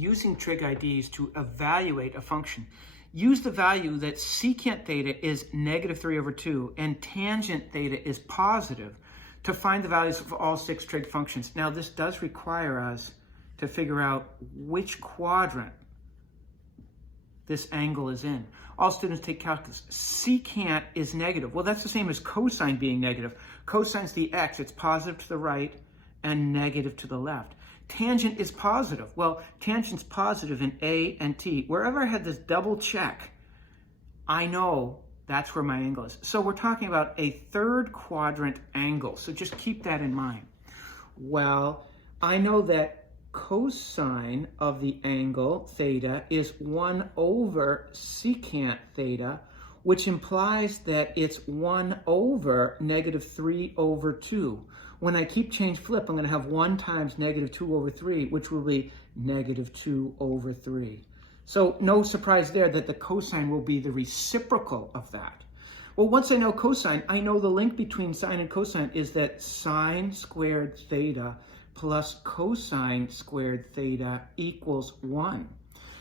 using trig IDs to evaluate a function. Use the value that secant theta is -3/2 and tangent theta is positive to find the values of all 6 trig functions. Now, this does require us to figure out which quadrant this angle is in. All students take calculus. Secant is negative. Well, that's the same as cosine being negative. Cosine's the x. It's positive to the right and negative to the left. Tangent is positive. Well, tangent's positive in A and T. Wherever I had this double check, I know that's where my angle is. So we're talking about a third quadrant angle. So just keep that in mind. Well, I know that cosine of the angle theta is 1 over secant theta, which implies that it's 1 over -3/2. When I keep change flip, I'm going to have 1 times -2/3, which will be -2/3. So no surprise there that the cosine will be the reciprocal of that. Well, once I know cosine, I know the link between sine and cosine is that sine squared theta plus cosine squared theta equals 1.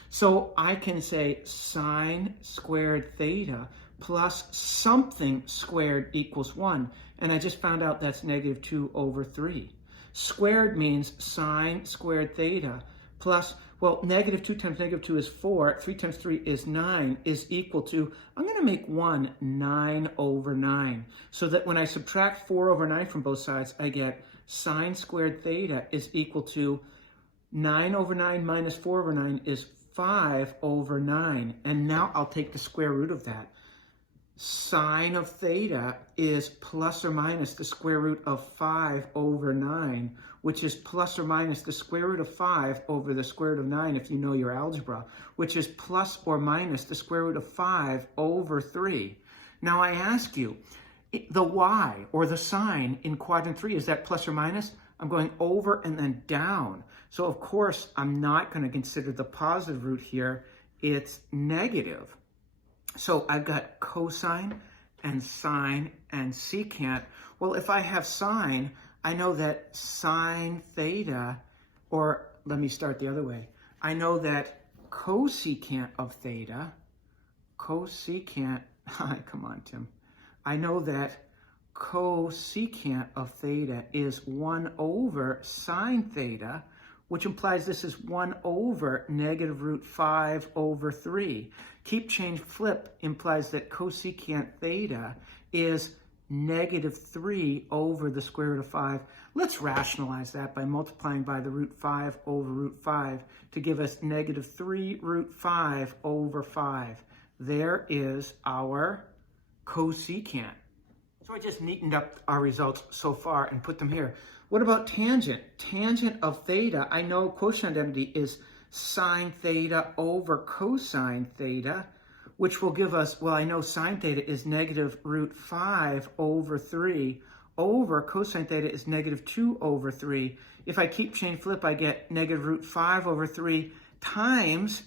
So I can say sine squared theta plus something squared equals 1. And I just found out that's -2/3. Squared means sine squared theta plus, well, -2 times -2 is 4, 3 times 3 is 9, is equal to, I'm going to make 1 9/9. So that when I subtract 4/9 from both sides, I get sine squared theta is equal to 9/9 minus 4/9 is 5/9. And now I'll take the square root of that. Sine of theta is plus or minus the square root of 5/9, which is plus or minus the square root of 5 over the square root of 9 if you know your algebra, which is plus or minus the square root of 5/3. Now I ask you, the y or the sine in quadrant 3, is that plus or minus? I'm going over and then down. So of course, I'm not going to consider the positive root here. It's negative. So I've got cosine and sine and secant. Well, if I have sine, I know that sine theta, or let me start the other way. I know that cosecant of theta, cosecant, come on, Tim. I know that cosecant of theta is 1 over sine theta, which implies this is 1 over -5/3. Keep change flip implies that cosecant theta is -3 over the square root of 5. Let's rationalize that by multiplying by the √5/5 to give us -3√5/5. There is our cosecant. So I just neatened up our results so far and put them here. What about tangent? Tangent of theta, I know quotient identity is sine theta over cosine theta, which will give us, well, I know sine theta is -5/3 over cosine theta is -2/3. If I keep change flip, I get -5/3 times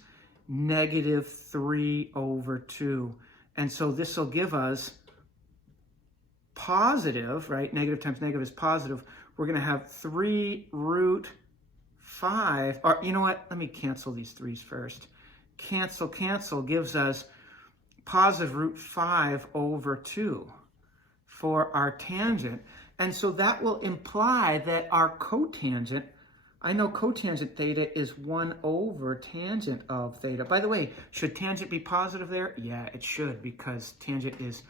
-3/2. And so this will give us positive, right? Negative times negative is positive. We're going to have 3√5, or you know what? Let me cancel these 3's first. Cancel, cancel gives us positive √5/2 for our tangent. And so that will imply that our cotangent, I know cotangent theta is 1 over tangent of theta. By the way, should tangent be positive there? Yeah, it should, because tangent is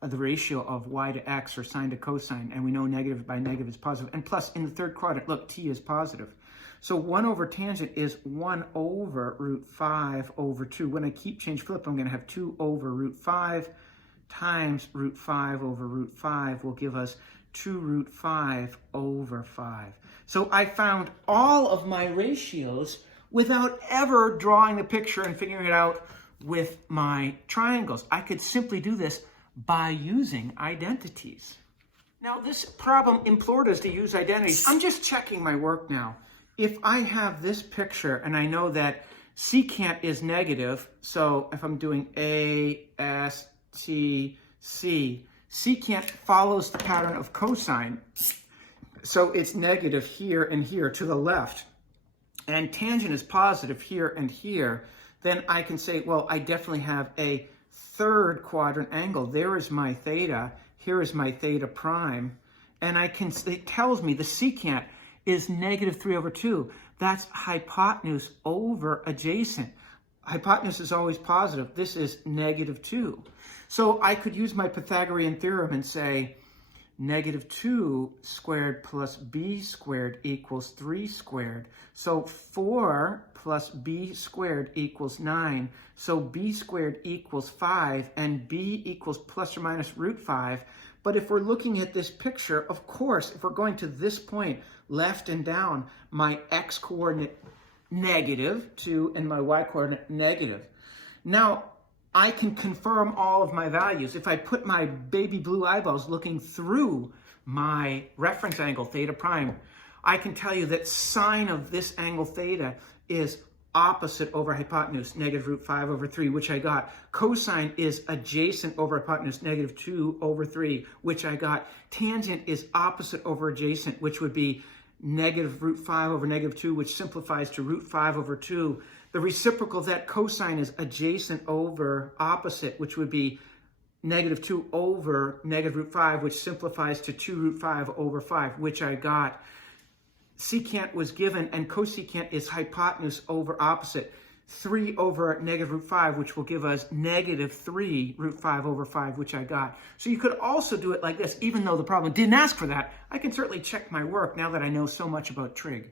the ratio of y to x or sine to cosine, and we know negative by negative is positive. And plus, in the third quadrant, look, t is positive. So 1 over tangent is 1 over √5/2. When I keep change flip, I'm going to have 2 over √5 times √5/5 will give us 2√5/5. So I found all of my ratios without ever drawing the picture and figuring it out with my triangles. I could simply do this by using identities. Now, this problem implored us to use identities. I'm just checking my work now. If I have this picture and I know that secant is negative, so if I'm doing A, S, T, C, secant follows the pattern of cosine, so it's negative here and here to the left. and tangent is positive here and here, then I can say, well, I definitely have a third quadrant angle. There is my theta, here is my theta prime, and it tells me the secant is -3/2. That's hypotenuse over adjacent. Hypotenuse is always positive. This is -2. So I could use my Pythagorean theorem and say -2 squared plus b squared equals 3 squared. So 4 plus b squared equals 9. So b squared equals 5, and b equals plus or minus √5. But if we're looking at this picture, of course, if we're going to this point, left and down, my x-coordinate -2 and my y-coordinate negative. Now, I can confirm all of my values. If I put my baby blue eyeballs looking through my reference angle, theta prime, I can tell you that sine of this angle theta is opposite over hypotenuse, -√5/3, which I got. Cosine is adjacent over hypotenuse, -2/3, which I got. Tangent is opposite over adjacent, which would be -√5/2, which simplifies to √5/2. The reciprocal of that cosine is adjacent over opposite, which would be -2 over -√5, which simplifies to 2√5/5, which I got. Secant was given, and cosecant is hypotenuse over opposite. 3 over -√5, which will give us -3√5/5, which I got. So you could also do it like this, even though the problem didn't ask for that. I can certainly check my work now that I know so much about trig.